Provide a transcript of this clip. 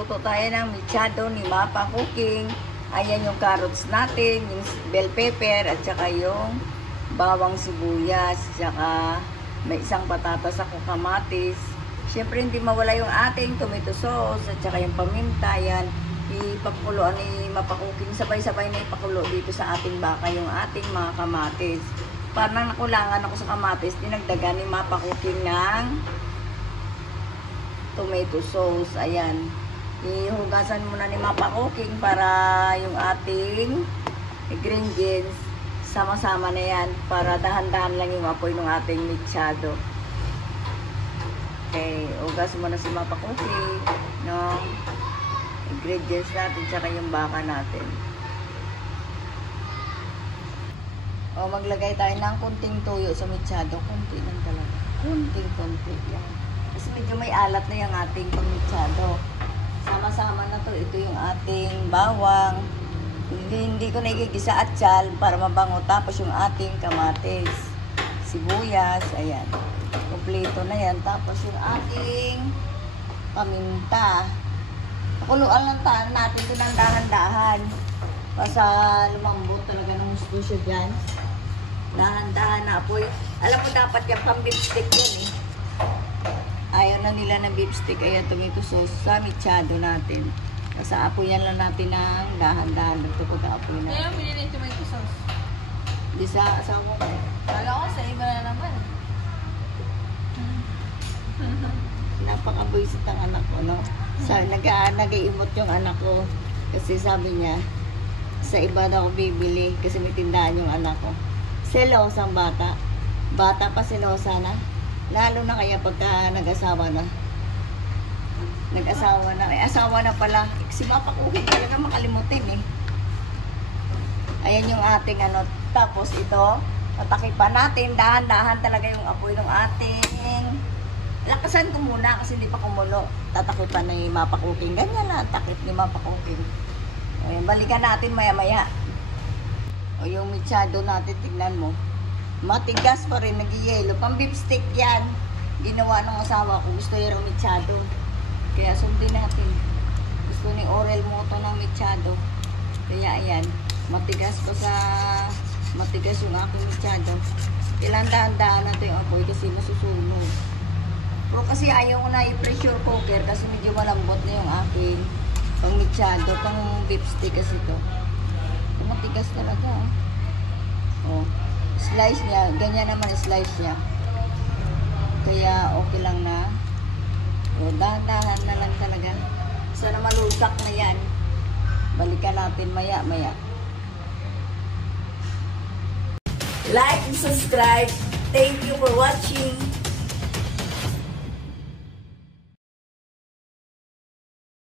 Magluto tayo ng mechado ni Mapa Cooking. Ayan yung carrots natin, yung bell pepper, at saka yung bawang sibuyas, saka may isang patatas ako kamatis. Siyempre hindi mawala yung ating tomato sauce, at saka yung paminta. Yan, ipakuluan ni Mapa Cooking. Sabay-sabay na ipakulo dito sa ating baka yung ating mga kamatis. Parang nakulangan ako sa kamatis, dinagdagan ni Mapa Cooking ng tomato sauce. Ayan, ihugasan muna ni Mapa Cooking para yung ating ingredients sama-sama na yan, para dahan-dahan lang yung apoy ng ating mechado. Okay, hugas muna si Mapa Cooking no ingredients natin tsaka yung baka natin. O, maglagay tayo ng kunting toyo sa mechado, kunti lang talaga, kunti yan. Kasi medyo may alat na yung ating pang-mechado. Sama-sama na to. Ito yung ating bawang. Hindi ko na igigisa atsal para mabango. Tapos yung ating kamatis, sibuyas, ayan. Kompleto na yan. Tapos yung ating paminta. Pakuluan lang natin ito ng dahan-dahan. Basta lumambot talaga ng gusto siya dyan. Dahan-dahan na apoy. Alam mo, dapat yung pang-beef stick yun eh. Ayaw na nila ng beef stick, ayan, tomato sauce sa mechado natin. Kasi apoyan lang natin ng dahan-dahan. Nagtukod ang apoy na. Kaya mo yun yung tomato sauce? Di sa asawa ko. Kala ko sa iba na naman. Napaka-buisit ang anak ko, no? Nag-iimot yung anak ko. Kasi sabi niya, sa iba na ako bibili kasi may tindahan yung anak ko. Selosa ang bata. Bata pa selosa na. Lalo na kaya pagka nag-asawa na. Nag-asawa na. Ay, asawa na pala. Si Mapa Cooking talaga makalimutin eh. Ayan yung ating ano. Tapos ito, tatakipan natin. Dahan-dahan talaga yung apoy ng ating. Lakasan ko muna kasi hindi pa kumulo. Tatakipan ni Mapa Cooking. Ganyan na takip ni Mapa Cooking. Ayan, balikan natin maya-maya. O yung mechado natin, tignan mo. Matigas pa rin, nag-yelo. Pang beef stick yan. Ginawa ng asawa ko. Gusto yung mechado. Kaya sundin natin. Gusto ni Orel mo ito ng mechado. Kaya ayan. Matigas pa sa... Matigas yung aking mechado. Ilang daan-daan na ito yung apoy kasi masusunog. Pero kasi ayaw ko na i-pressure cooker kasi medyo malambot na yung aking pang mechado. Pang beef stick kasi ito. Matigas talaga. Oh. Slice niya, ganyan naman slice niya. Kaya okay lang na. O, dahan-dahan na lang talaga. Sana malusak na yan. Balikan natin maya-maya. Like and subscribe. Thank you for watching.